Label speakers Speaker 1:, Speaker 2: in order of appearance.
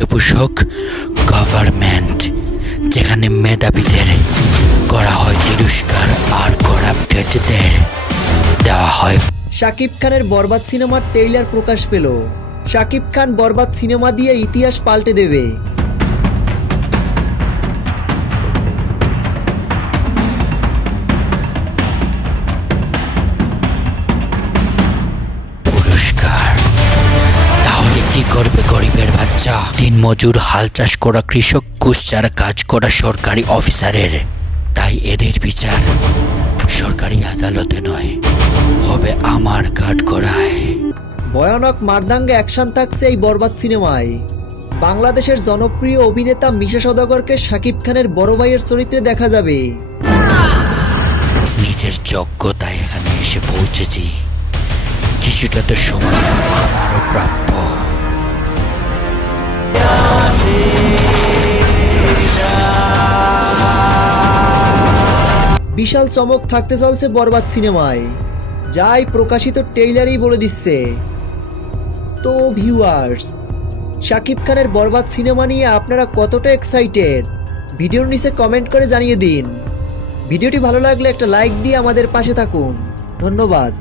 Speaker 1: পৃষ্ঠপোষক গভর্নমেন্ট যেখানে মেধাবীদের করা হয় তিরস্কার আর করাপ্টেডদের দেওয়া হয়
Speaker 2: শাকিব খানের বরবাদ সিনেমার ট্রেইলার প্রকাশ পেল। শাকিব খান বরবাদ সিনেমা দিয়ে ইতিহাস পাল্টে দেবে।
Speaker 1: পুরস্কার। তাহলে কি করবে গরিবের বাচ্চা দিন মজুর হাল চাষ করা কৃষক কুশ্চার কাজ করা সরকারি অফিসারের। তাই এদের বিচার সরকারি আদালতে নয় হবে আমার কাঠ করায়
Speaker 2: ভয়ানক মারদাঙ্গে অ্যাকশন থাকছে এই বরবাদ সিনেমায়। বাংলাদেশের জনপ্রিয় অভিনেতা মিশা সদাগরকে শাকিব খানের বড় ভাইয়ের চরিত্রে দেখা যাবে।
Speaker 1: নিজের যোগ্যতায় এখানে এসে পৌঁছেছি। কিছুটা তো সময় আমারও প্রাপ্য।
Speaker 2: বিশাল চমক থাকতে চলছে বরবাদ সিনেমায়। যাই প্রকাশিত ট্রেইলারই বলে দিচ্ছে। তো ভিউয়ার্স, শাকিব খানের বরবাদ সিনেমা নিয়ে আপনারা কতটা এক্সাইটেড? ভিডিওর নিচে কমেন্ট করে জানিয়ে দিন। ভিডিওটি ভালো লাগলে একটা লাইক দিয়ে আমাদের পাশে থাকুন। ধন্যবাদ।